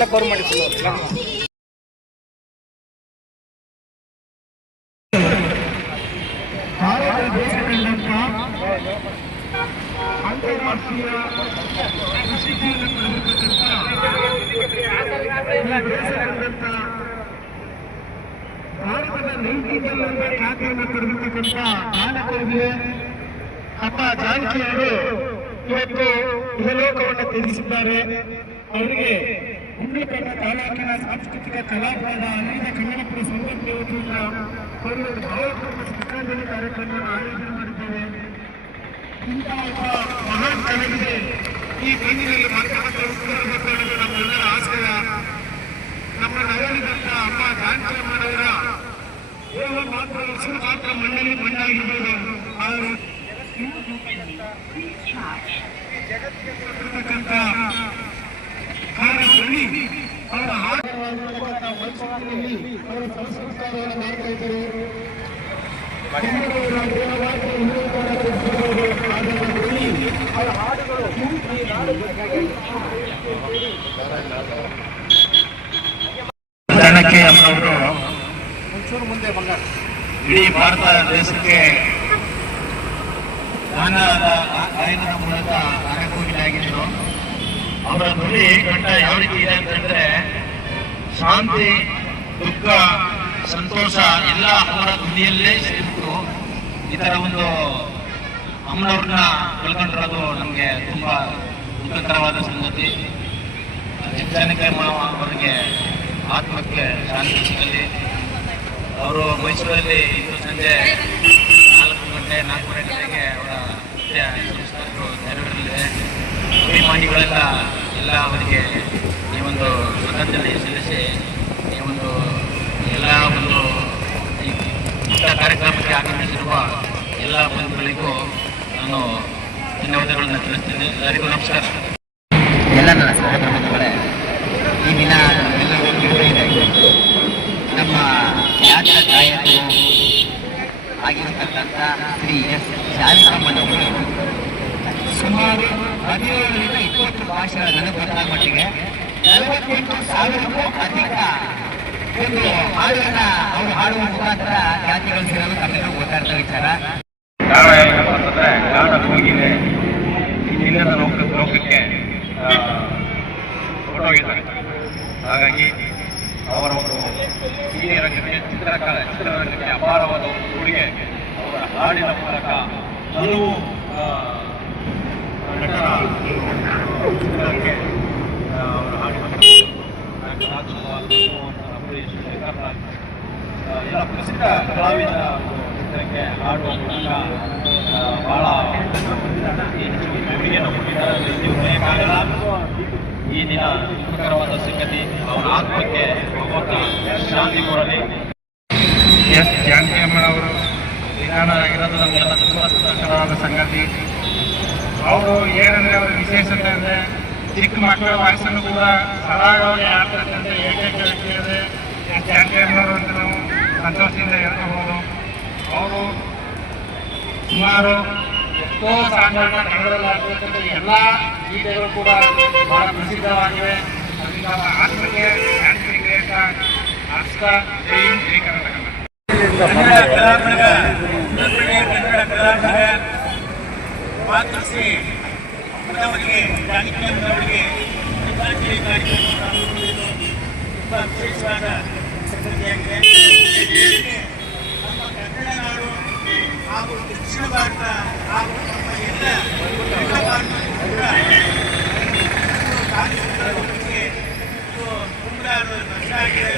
ಎಲ್ಲ ಕವರ್ ಮಾಡಿ ಭಾರತ ದೇಶದಲ್ಲಿದ್ದಂಥ ಅಂತಾರಾಷ್ಟ್ರೀಯ ಪ್ರಸಿದ್ಧಿಯನ್ನು ಪಡೆದಿರತಕ್ಕಂಥ ಭಾರತದ ನೈತಿಕತೆಯ ಖ್ಯಾತಿಯನ್ನು ಪಡೆದಿರತಕ್ಕಂಥ ಗಾನಕವಿಗೆ ಅಪ್ಪ ಜಾನಕಿ ಅವರು ಇವತ್ತು ಇಹಲೋಕವನ್ನು ತ್ಯಜಿಸಿದ್ದಾರೆ. ಅವರಿಗೆ ಹುಂಡಿಪೇಟ ತಾಲೂಕಿನ ಸಾಂಸ್ಕೃತಿಕ ಕಲಾಭವನ ಅಲ್ಲಿನ ಕನ್ನಡಪುರ ಸಂಘಟನೆ ವತಿಯಿಂದ ಅವರಿಗೆ ಭಾವಪೂರ್ಣ ಶ್ರದ್ಧಾಂಜಲಿ ಕಾರ್ಯಕ್ರಮವನ್ನು ಆಯೋಜನೆ ಮಾಡಿದ್ದೇವೆ. ಇಂತಹ ಒಬ್ಬ ಮಹಾನ್ ಕಲಾವಿದೆ ಈ ಬೀದಿನಲ್ಲಿ ಮಾತನಾಡಲು ಅನ್ನೋದು ನಮ್ಮೆಲ್ಲರ ಆಶಯ. ನಮ್ಮ ನಗರದಂತ ಅಮ್ಮ ಜಾನಕಿ ಅಮ್ಮನವರ ದೇಹ ಮಾತ್ರ ಹೆಸರು ಮಾತ್ರ ಮಣ್ಣಾಗಿರ್ಬೋದು. ಅವರು ಜಗತ್ತಿರ್ತಕ್ಕಂಥ ಕಾರ್ಯದಲ್ಲಿ ಅವರ ಹಾಡವಾಗಿರ್ತಕ್ಕಂಥ ಮೈಸೂರಿನಲ್ಲಿ ಅವರು ಸಂಸ್ಕೃತವನ್ನು ಮಾಡ್ತಾ ಇದ್ದರು. ಕನ್ನಡವರ ದೇಹವಾಗಿ ಅವರ ಹಾಡುಗಳು ಜಾನಕಿ ಅಮ್ಮನವರು ಇಡೀ ಭಾರತ ದೇಶಕ್ಕೆ ಗಾಯನದ ಮೂಲಕ ಗಾನಕೋಗಿಲಾಗಿದ್ರು. ಅವರ ಧ್ವನಿ ಕಂಠ ಯಾವ ರೀತಿ ಇದೆ ಅಂತಂದ್ರೆ ಶಾಂತಿ, ದುಃಖ, ಸಂತೋಷ ಎಲ್ಲ ಅವರ ಧ್ವನಿಯಲ್ಲೇ ಸಿಕ್ಕಿತ್ತು. ಈ ತರ ಒಂದು ಅಮ್ಮನವ್ರನ್ನ ಕಳ್ಕೊಂಡಿರೋದು ನಮಗೆ ತುಂಬಾ ದುಃಖಕರವಾದ ಸಂಗತಿ. ಜಾನಕಿ ಅಮ್ಮ ಅವರಿಗೆ ಆತ್ಮಕ್ಕೆ ಶಾಂತಿ ಸಿಗಲಿ. ಅವರು ಮೈಸೂರಲ್ಲಿ ಇಂದು ಸಂಜೆ 4:30 ಗಂಟೆಗೆ ಅವರ ಅಂತ್ಯ ಸಂಸ್ಕಾರಗಳು ನೆರವೇರಲಿದೆ. ಅಭಿಮಾನಿಗಳೆಲ್ಲ ಅವರಿಗೆ ಈ ಒಂದು ಶ್ರದ್ಧಾಂಜಲಿ ಸಲ್ಲಿಸಿ ಈ ಒಂದು ಎಲ್ಲ ಒಂದು ಈ ಕಾರ್ಯಕ್ರಮಕ್ಕೆ ಆಗಮಿಸಿರುವ ಎಲ್ಲ ಬಂಧುಗಳಿಗೂ ನಾನು ಧನ್ಯವಾದಗಳನ್ನು ತಿಳಿಸ್ತೇನೆ. ಎಲ್ಲರಿಗೂ ನಮಸ್ಕಾರ. ಎಲ್ಲ ನನ್ನ ಸಹೋದರ ಬಂಧುಗಳೇ, ಈ ದಿನ ನಮ್ಮೆಲ್ಲರಿಗೂ ಇದೆ. ನಮ್ಮ ಖ್ಯಾತ ಗಾಯಕರು ಆಗಿರತಕ್ಕಂಥ ಶ್ರೀ ಎಸ್ ಜಾನಕಮ್ಮನವರು ಸುಮಾರು 17-20 ಭಾಷೆಗಳ ನನಗೆ ಗೊತ್ತಾದ ಮಟ್ಟಿಗೆ 48,000ಕ್ಕೂ ಅಧಿಕ ಒಂದು ಹಾಡನ್ನ ಅವರು ಹಾಡುವ ಮುಖಾಂತರ ಖ್ಯಾತಿ ಗಳಿಸಿರೋದು ತಮ್ಮೆಲ್ಲರೂ ಗೊತ್ತಾಗ್ತಾ ವಿಚಾರ. ಗಾನ ಹೋಗಿದೆ ಇನ್ನಿಲ್ಲದ ಲೋಕಕ್ಕೆ ಹೊರಟೋಗಿದ್ದಾರೆ. ಹಾಗಾಗಿ ಅವರ ಒಂದು ಸಿನಿ ರಂಗಕ್ಕೆ ಚಿತ್ರರಂಗಕ್ಕೆ ಅಪಾರವಾದ ಒಂದು ಕೊಡುಗೆ ಅವರ ಹಾಡಿನ ಮೂಲಕ ಹಲವು ನಟರ ಚಿತ್ರಕ್ಕೆ ಅವರ ಹಾಡಿನ ಅಂಬರೀಷ್, ಎಲ್ಲ ಪ್ರಸಿದ್ಧ ಕಲಾವಿದರ ಚಿತ್ರಕ್ಕೆ ಹಾಡುವ ಮೂಲಕ ಬಹಳ ಕೊಡುಗೆಯನ್ನು ಕೊಟ್ಟಿದ್ದಾರೆ. ಈ ದಿನ ದುಃಖಕರವಾದ ಸಂಗತಿ. ಅವರ ಆತ್ಮಕ್ಕೆ ಭಗವಂತ ಶಾಂತಿ ಕೊಡಲಿ. ಎಸ್ ಜಾನಕಿ ಅಮ್ಮನವರು ನಿಧನರಾಗಿರೋದು ನಮಗೆಲ್ಲ ತುಂಬ ದುಃಖಕರವಾದ ಸಂಗತಿ. ಅವರು ಏನಂದರೆ ಅವರ ವಿಶೇಷತೆ ಅಂದರೆ ಚಿಕ್ಕ ಮಕ್ಕಳ ವಯಸ್ಸನ್ನು ಕೂಡ ಸರಾಗವಾಗಿ ಆಡ್ತಕ್ಕಂಥ ಏಕೈಕ ವ್ಯಕ್ತಿ ಅಂದರೆ ಎಸ್ ಜಾನಕಿ ಅಮ್ಮನವರು ಅಂತ ನಾವು ಸಂತೋಷದಿಂದ ಹೇಳ್ಕೋಬೋದು. ಅವರು ಸುಮಾರು ಎಷ್ಟೋ ಸಾಂಗ್ಗಳನ್ನ ಕನ್ನಡದಲ್ಲಿ ಆಡ್ತಕ್ಕಂಥ ಎಲ್ಲ ಗೀತೆಗಳು ಕೂಡ ಬಹಳ ಪ್ರಸಿದ್ಧವಾಗಿವೆ. ಅದರಿಂದ ಅವರ ಆತ್ಮಕ್ಕೆ ಶಾಂತಿಗೆ ಅರ್ಥ ಜೈ ಜೈ ಕರ್ನಾಟಕ. ಮಾತೃಶ್ರೀ ಅಮ್ಮನವರಿಗೆ, ಜಾನಕಿ ಅಮ್ಮನವರಿಗೆ ಶ್ರದ್ಧಾಂಜಲಿ ಕಾರ್ಯಕ್ರಮವನ್ನು ತುಂಬ ವಿಶೇಷವಾದ ಸಂಗತಿಯಾಗಿದೆ. ನಮ್ಮ ಕನ್ನಡ ನಾಡು ಹಾಗೂ ದಕ್ಷಿಣ ಭಾರತ ಹಾಗೂ ನಮ್ಮ ಎಲ್ಲ ಭಾರತ ಕೂಡ ತುಂಬ ವರ್ಷ ಆಗಿದೆ.